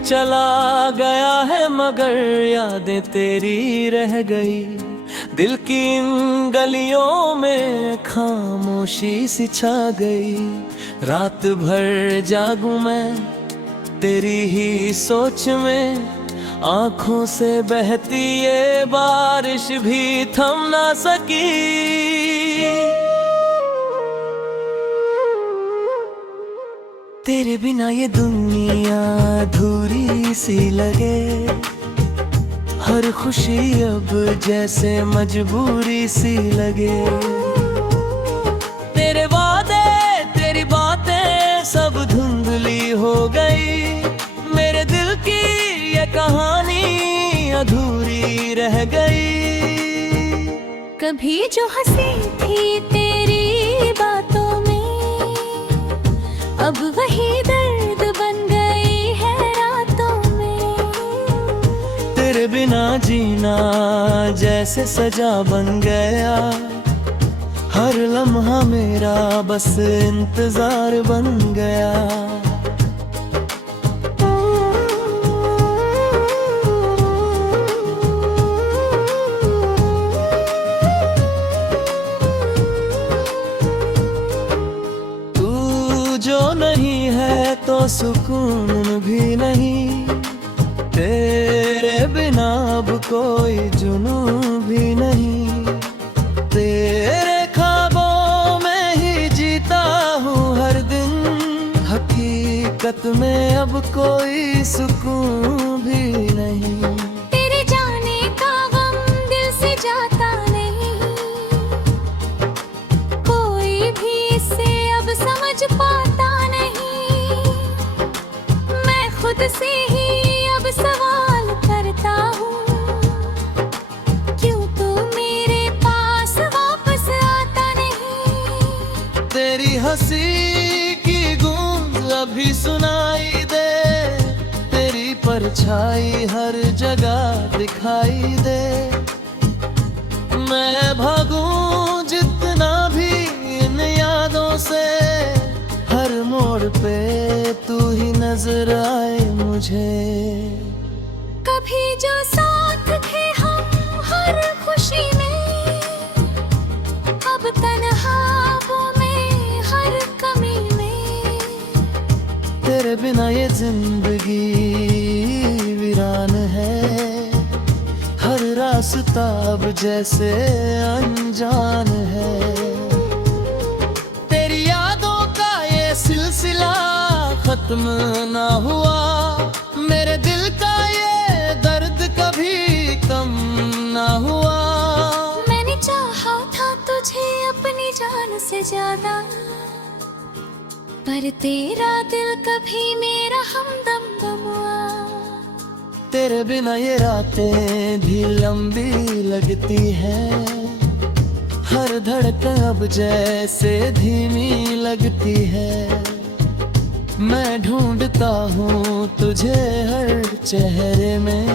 चला गया है मगर यादें तेरी रह गई। दिल की इन गलियों में खामोशी सी छा गई। रात भर जागूं मैं तेरी ही सोच में, आंखों से बहती ये बारिश भी थम ना सकी। तेरे बिना ये दुनिया अधूरी सी लगे, हर खुशी अब जैसे मजबूरी सी लगे। तेरे वादे तेरी बातें सब धुंधली हो गई। मेरे दिल की ये कहानी अधूरी रह गई। कभी जो हंसी थी तेरी बातों में, अब वही दर्द बन गई है रातों में। तेरे बिना जीना जैसे सजा बन गया, हर लम्हा मेरा बस इंतजार बन गया। तू जो नहीं है तो सुकून भी नहीं, तेरे बिना अब कोई जुनून भी नहीं। तेरे ख्वाबों में ही जीता हूँ हर दिन, हकीकत में अब कोई सुकून भी नहीं। तेरे जाने का गम दिल से जाता नहीं, कोई भी इसे अब समझ पाता नहीं। मैं खुद से ही अब सवाल करता हूँ, क्यों तू मेरे पास वापस आता नहीं। तेरी हंसी की गूंज अभी सुनाई दे, तेरी परछाई हर जगह दिखाई दे। मैं भागूं जितना भी इन यादों से, हर मोड़ पे तू ही नजर आए मुझे। कभी जो साथ थे हम हर खुशी में, अब तन्हाइयों में हर कमी में। तेरे बिना ये जिंदगी वीरान है, हर रास्ता अब जैसे अनजान है। तेरी यादों का ये सिलसिला खत्म ना हुआ, मेरे दिल का ये दर्द कभी कम ना हुआ। मैंने चाहा था तुझे अपनी जान से ज्यादा, पर तेरा दिल कभी मेरा हमदम न हुआ। तेरे बिना ये रातें भी लंबी लगती हैं, हर धड़कन अब जैसे धीमी लगती है। मैं ढूंढता हूँ तुझे हर चेहरे में,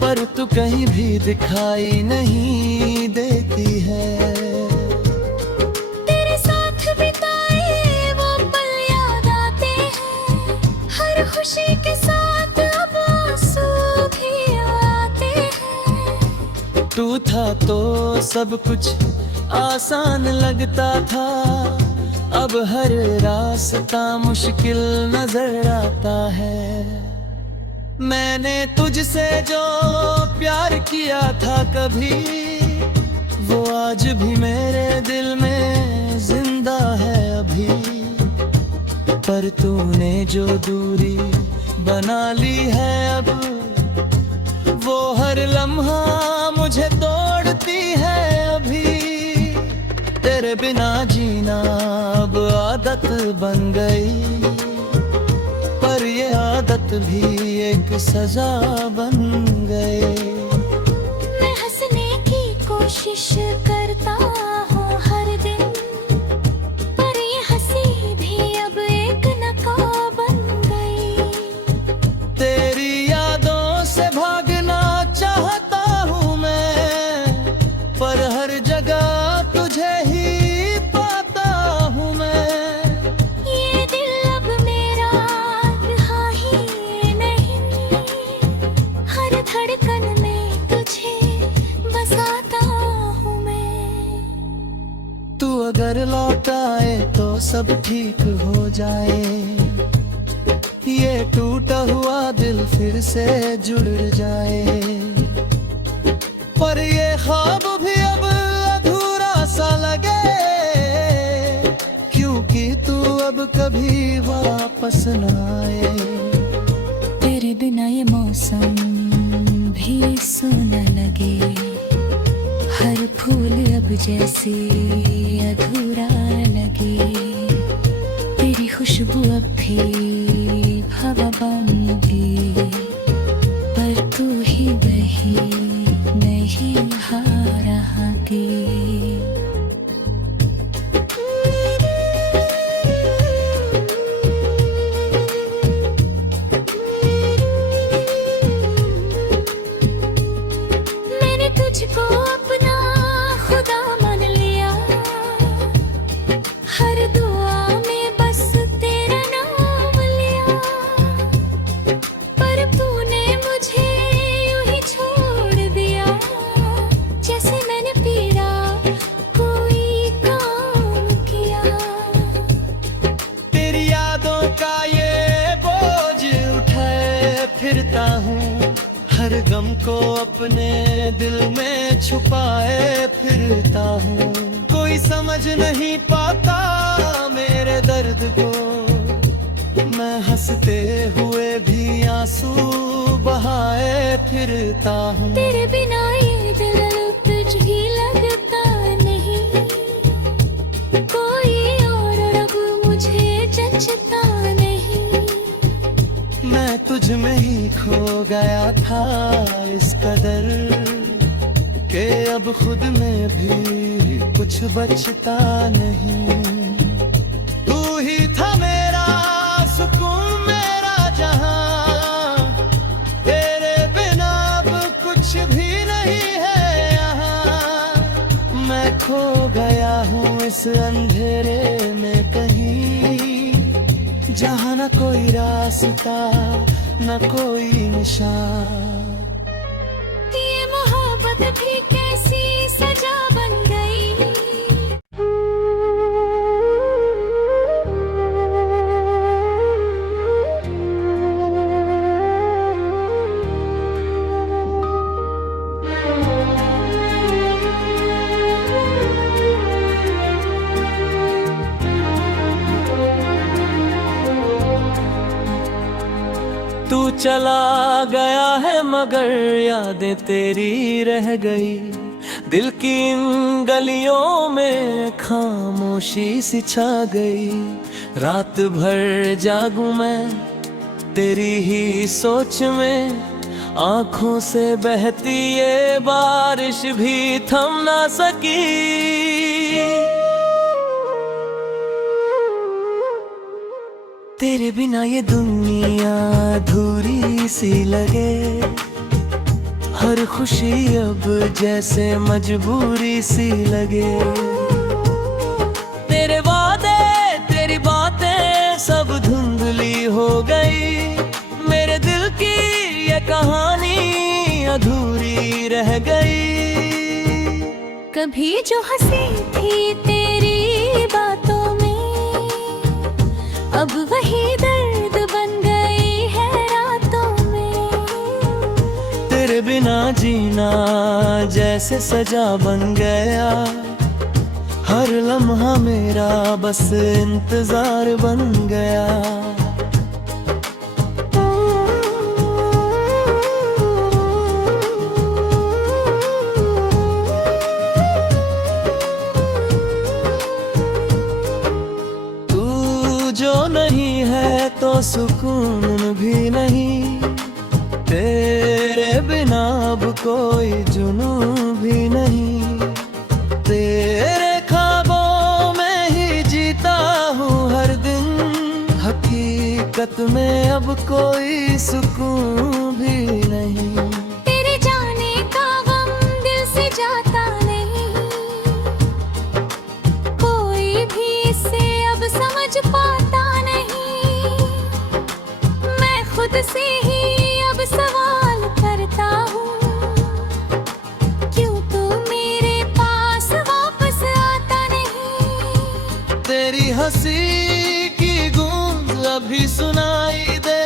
पर तू कहीं भी दिखाई नहीं देती है। तेरे साथ बिताए वो पल याद आते हैं, हर खुशी के साथ अब आंसू भी आते हैं। तू था तो सब कुछ आसान लगता था, अब हर रास्ता मुश्किल नजर आता है। मैंने तुझसे जो प्यार किया था कभी, वो आज भी मेरे दिल में जिंदा है अभी। पर तूने जो दूरी बना ली है अब, वो हर लम्हा मुझे तोड़ती है अभी। तेरे बिना जीना अब आदत बन गई, पर ये आदत भी एक सजा बन गई। मैं हंसने की कोशिश करता हूँ हर दिन, पर ये हंसी भी अब एक नकाब बन गई। तेरी यादों से भागना चाहता हूँ मैं, पर हर जगह तुझे ही पाता हूँ मैं। ये दिल अब मेरा यहाँ ही तू अगर लौट आए तो सब ठीक हो जाए, ये टूटा हुआ दिल फिर से जुड़ जाए। पर ये ख्वाब भी अब अधूरा सा लगे, क्योंकि तू अब कभी वापस न आए। तेरे बिना ये मौसम भी सुना लगे, हर फूल अब जैसे अधूरा लगे। तेरी खुशबू अब भी हवा बन गई, पर तू ही वही नहीं हारा के। तुझको अपना खुदा मान लिया, हर दुआ में बस तेरा नाम लिया। पर तूने मुझे यूं ही छोड़ दिया, जैसे मैंने पीरा कोई काम किया। तेरी यादों का ये बोझ उठाए फिरता हूँ, हर गम को अपने दिल में छुपाए फिरता हूँ। कोई समझ नहीं पाता मेरे दर्द को, मैं हंसते हुए भी आंसू बहाए फिरता हूँ। तेरे बिना ये दिल तुझ ही लगता नहीं, कोई और अब मुझे जचता नहीं। मैं तुझ में ही खो गया था इस कदर, के अब खुद में भी कुछ बचता नहीं। तू ही था मेरा सुकून, मेरा जहां, तेरे बिना अब कुछ भी नहीं है यहाँ। मैं खो गया हूँ इस अंधेरे में कहीं, जहाँ न कोई रास्ता न कोई निशान। ये मोहब्बत भी कैसी सजा बन गई। तू चला गया है मगर यादें तेरी रह गई, दिल की इन गलियों में खामोशी सी छा गई। रात भर जागूं मैं तेरी ही सोच में, आंखों से बहती ये बारिश भी थम ना सकी। तेरे बिना ये दुनिया अधूरी सी लगे, हर खुशी अब जैसे मजबूरी सी लगे। तेरे वादे तेरी बातें सब धुंधली हो गई, मेरे दिल की ये कहानी अधूरी रह गई। कभी जो हंसी थी तेरी बातों में, अब वही दर्द बन गई है रातों में। तेरे बिना जीना जैसे सजा बन गया, हर लम्हा मेरा बस इंतजार बन गया। जो नहीं है तो सुकून भी नहीं, तेरे बिना अब कोई जुनून भी नहीं। तेरे ख्वाबों में ही जीता हूँ हर दिन, हकीकत में अब कोई सुकून भी नहीं। तेरे जाने का गम दिल से जाता नहीं, कोई भी इसे अब समझ पाता नहीं। मैं खुद से ही अब सवाल करता हूँ, क्यों तू मेरे पास वापस आता नहीं। हंसी की गूंज अभी सुनाई दे,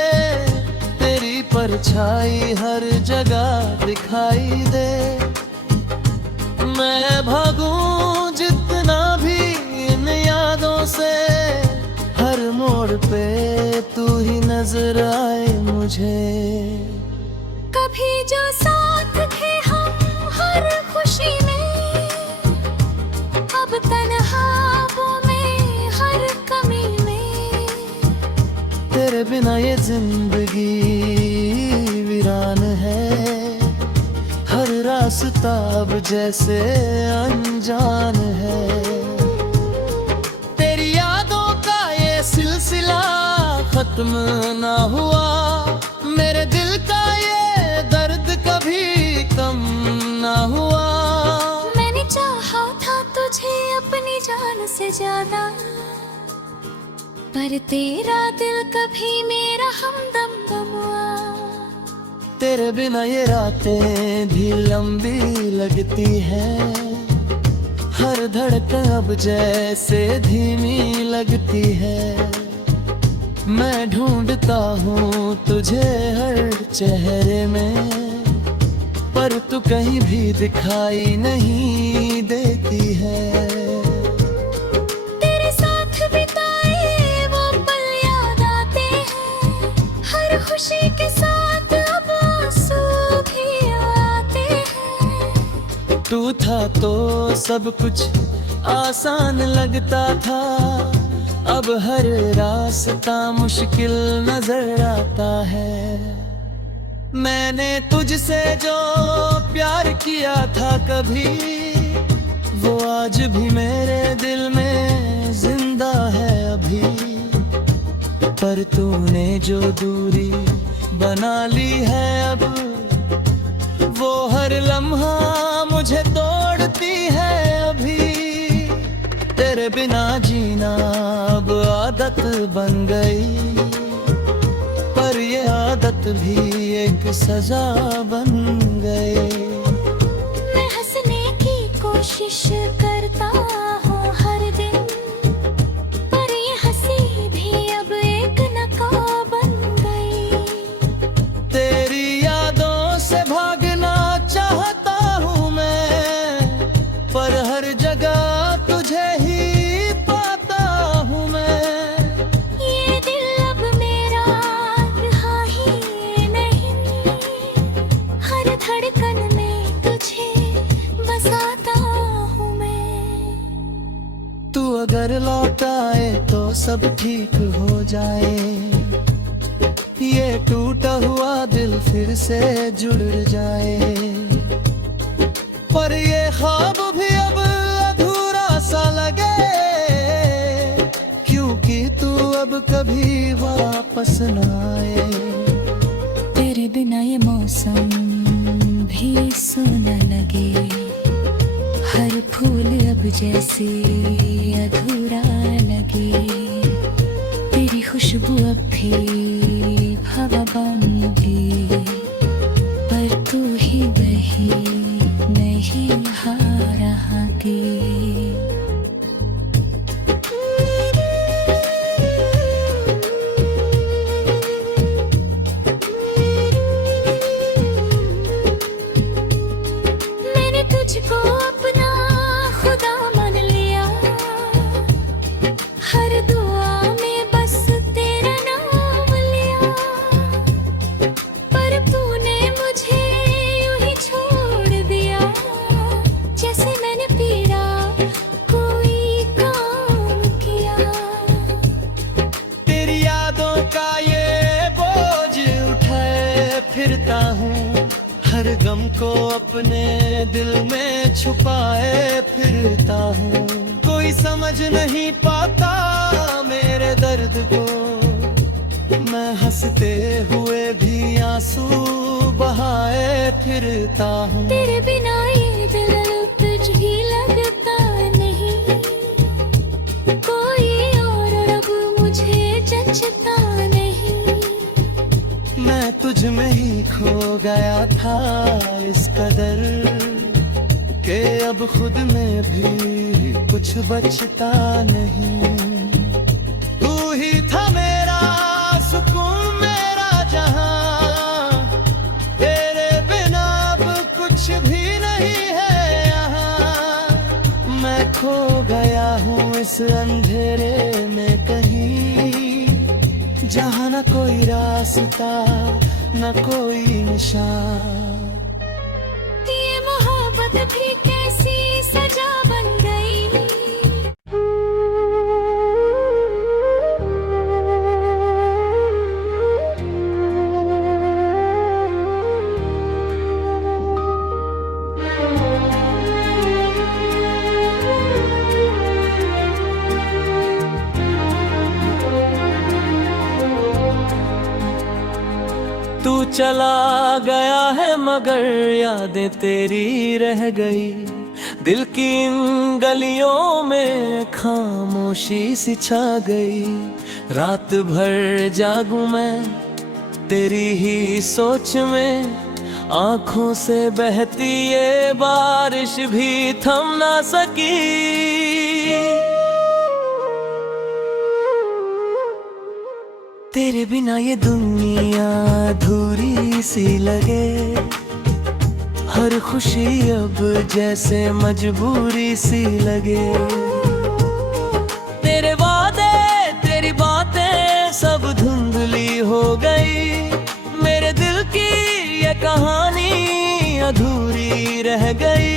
तेरी परछाई हर जगह दिखाई दे। मैं भागूं जितना भी इन यादों से, हर मोड़ पे तू ही नजर आए मुझे। कभी जो साथ थे हम हर खुशी में, अब तन्हाओं में हर कमी में। तेरे बिना ये जिंदगी वीरान है, हर रास्ता अब जैसे अनजान है। तेरी यादों का ये सिलसिला खत्म ना हुआ, मेरे दिल का ये दर्द कभी कम ना हुआ। मैंने चाहा था तुझे अपनी जान से ज्यादा, पर तेरा दिल कभी मेरा हमदम न हुआ। तेरे बिना ये रातें भी लंबी लगती हैं, हर धड़कन अब जैसे धीमी लगती है। मैं ढूंढता हूँ तुझे हर चेहरे में, पर तू कहीं भी दिखाई नहीं देती है। तेरे साथ बिताए वो पल याद आते हैं, हर खुशी के साथ अब आंसू भी आते हैं। तू था तो सब कुछ आसान लगता था, अब हर रास्ता मुश्किल नजर आता है। मैंने तुझसे जो प्यार किया था कभी, वो आज भी मेरे दिल में जिंदा है अभी। पर तूने जो दूरी बना ली है अब, वो हर लम्हा मुझे तोड़ती है अभी। तेरे बिना जीना अब आदत बन गई, पर ये आदत भी एक सजा बन गई। मैं हंसने की कोशिश करता हूँ हर दिन, पर ये हंसी भी अब एक नकाब बन गई। तेरी यादों से भागना चाहता हूँ मैं, पर हर जगह तुझे ही पाता हूँ मैं। ये दिल अब मेरा रहा ही नहीं, हर धड़कन में तुझे बसाता हूँ मैं। तू अगर लौट आए तो सब ठीक हो जाए, ये टूटा हुआ दिल फिर से जुड़ जाए। पर ये ख्वाब भी अब अधूरा सा लगे, क्योंकि तू अब कभी वापस न आए। तेरे बिना ये मौसम भी सुना लगे, हर फूल अब जैसे अधूरा लगे। तेरी खुशबू अब भी हवा बन भी, पर तू ही वही नहीं हारा के। मैंने तुझको अपना खुदा मान लिया, हर दुआ में बस तेरा नाम लिया। पर तूने मुझे यूं ही छोड़ दिया, जैसे मैंने पीरा कोई काम किया। तेरी यादों का ये बोझ उठाए फिरता हूँ, हर गम को अपने दिल में छुपाए फिरता हूँ। कोई समझ नहीं पाता मेरे दर्द को, मैं हंसते हुए भी आंसू बहाए फिरता हूँ। तेरे बिना ये दिल तुझ ही लगता नहीं, कोई और अब मुझे जचता नहीं। मैं तुझ में ही खो गया था इस कदर, के अब खुद में भी कुछ बचता नहीं। गया हूँ इस अंधेरे में कहीं, जहाँ न कोई रास्ता न कोई निशान। ये मोहब्बत भी कैसी सजा बन गई। तू चला गया है मगर यादें तेरी रह गई, दिल की इन गलियों में खामोशी सी छा गई। रात भर जागूं मैं तेरी ही सोच में, आंखों से बहती ये बारिश भी थम ना सकी। तेरे बिना ये दुनिया अधूरी सी लगे, हर खुशी अब जैसे मजबूरी सी लगे। तेरे वादे तेरी बातें सब धुंधली हो गई, मेरे दिल की ये कहानी अधूरी रह गई।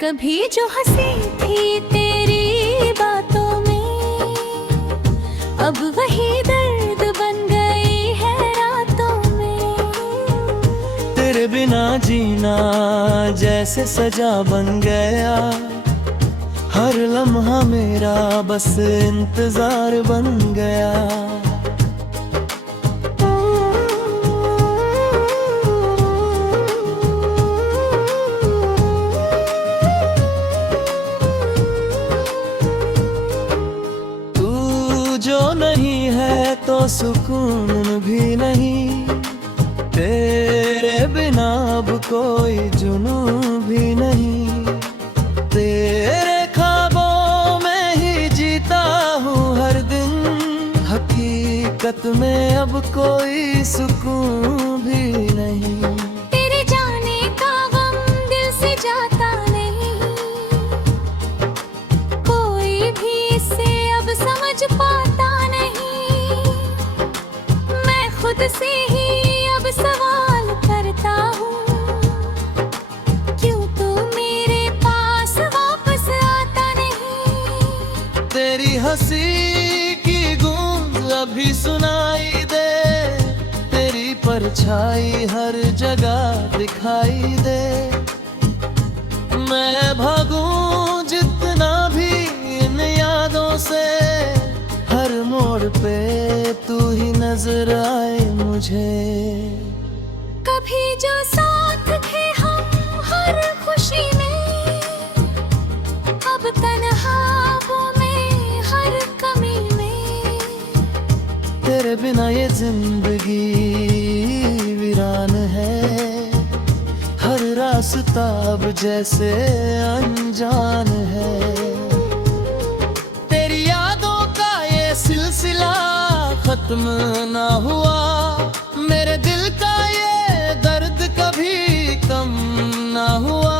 कभी जो हंसी थी तेरी बातों में, अब वही दर्द बन गई है रातों में। तेरे बिना जीना जैसे सजा बन गया, हर लम्हा मेरा बस इंतजार बन गया। जो नहीं है तो सुकून भी नहीं, तेरे बिना अब कोई जुनून भी नहीं। तेरे ख्वाबों में ही जीता हूँ हर दिन, हकीकत में अब कोई सुकून भी नहीं। तेरे जाने का गम दिल से जाता नहीं, कोई भी इसे अब समझ पाता नहीं। मैं खुद से ही अब सवाल करता हूँ, क्यों तू मेरे पास वापस आता नहीं। तेरी हंसी की गूंज अभी सुनाई दे, तेरी परछाई हर जगह दिखाई दे। मैं भागूं जितना भी इन यादों से, हर मोड़ पे तू ही नजर आए मुझे। कभी जो साथ थे हम हर खुशी में, अब तन्हाइयों में हर कमी में। तेरे बिना ये जिंदगी वीरान है, हर रास्ता अब जैसे अनजान है। तेरी यादों का ये सिलसिला खत्म ना हुआ, मेरे दिल का ये दर्द कभी कम ना हुआ।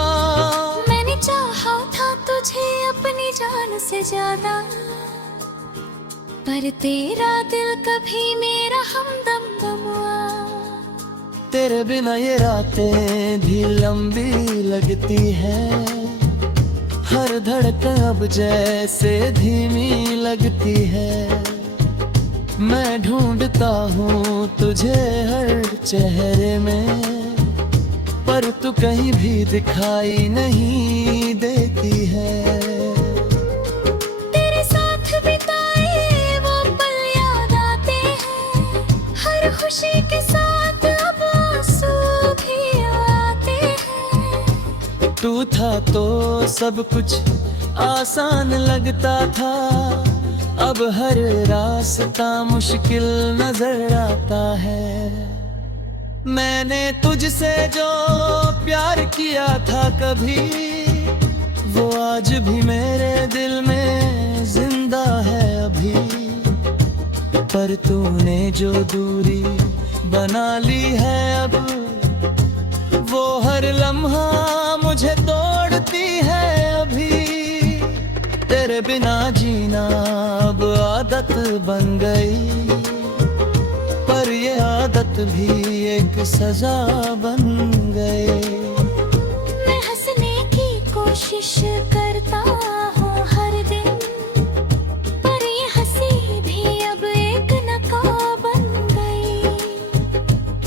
मैंने चाहा था तुझे अपनी जान से ज्यादा, पर तेरा दिल कभी मेरा हमदम न हुआ। तेरे बिना ये रातें भी लंबी लगती हैं, हर धड़कन अब जैसे धीमी लगती है। मैं ढूंढता हूँ तुझे हर चेहरे में, पर तू कहीं भी दिखाई नहीं देती है। तेरे साथ बिताए वो पल याद आते हैं, हर खुशी के साथ अब आंसू भी आते हैं। तू था तो सब कुछ आसान लगता था, अब हर रास्ता मुश्किल नजर आता है। मैंने तुझसे जो प्यार किया था कभी, वो आज भी मेरे दिल में जिंदा है अभी। पर तूने जो दूरी बना ली है अब, वो हर लम्हा मुझे तोड़ती है अभी। तेरे बिना जीना अब आदत बन गई, पर ये आदत भी एक सजा बन गई। मैं हंसने की कोशिश करता हूँ हर दिन, पर ये हंसी भी अब एक नकाब बन गई।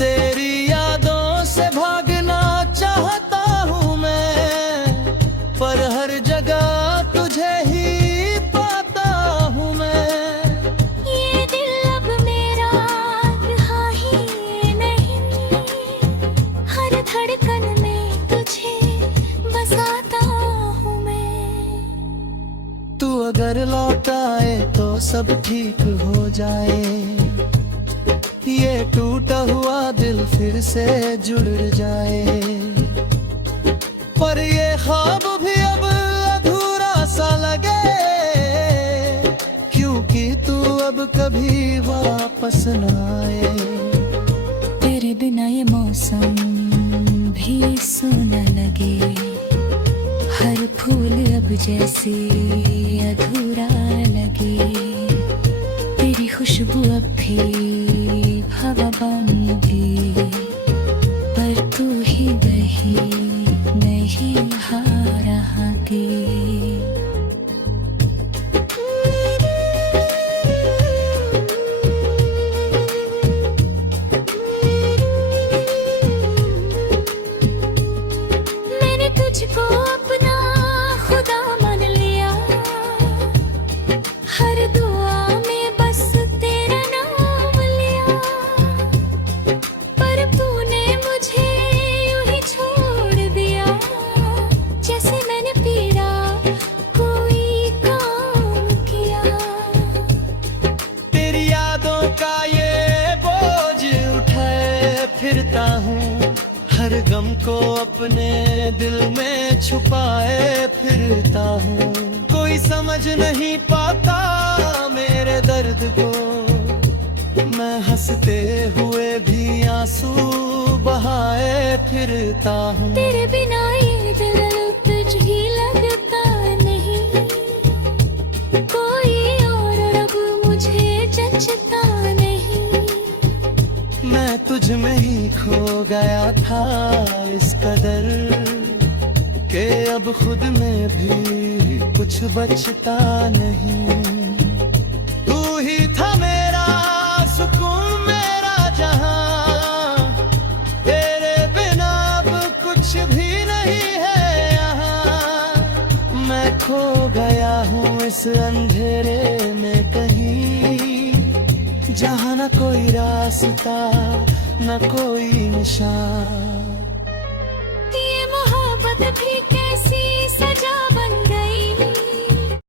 तेरी यादों से भागना चाहता हूँ मैं, पर हर जगह तुझे ही पाता हूँ मैं। ये दिल अब मेरा रहा ही नहीं, हर धड़कन में तुझे बसाता हूँ मैं। तू अगर लौट आए तो सब ठीक हो जाए, ये टूटा हुआ दिल फिर से जुड़ जाए। पर ये ख्वाब भी अब अधूरा सा लगे, क्योंकि तू अब कभी वापस न आए। तेरे बिना ये मौसम भी सुना लगे, हर फूल अब जैसे अधूरा लगे। तेरी खुशबू अब भी हवा बन भी, पर तू ही वही नहीं हारा के। मैंने तुझको अपना खुदा मान लिया, हर दुआ में बस तेरा नाम लिया। पर तूने मुझे यूं ही छोड़ दिया, जैसे मैंने पीरा कोई काम किया। तेरी यादों का ये बोझ उठाए फिरता हूँ, हर गम को अपने दिल में छुपाए फिरता हूँ। कोई समझ नहीं पाता मेरे दर्द को, मैं हंसते हुए भी आंसू बहाए फिरता हूँ। तेरे बिना ये दिल तुझ ही लगता नहीं, कोई और अब मुझे जचता नहीं। मैं तुझ में ही खो गया था इस कदर, के अब खुद में भी कुछ बचता नहीं। तू ही था मेरा सुकून, मेरा जहां, तेरे बिना अब कुछ भी नहीं है यहाँ। मैं खो गया हूँ इस अंधेरे में कहीं, जहाँ न कोई रास्ता न कोई निशान। ये मोहब्बत भी कैसी सजा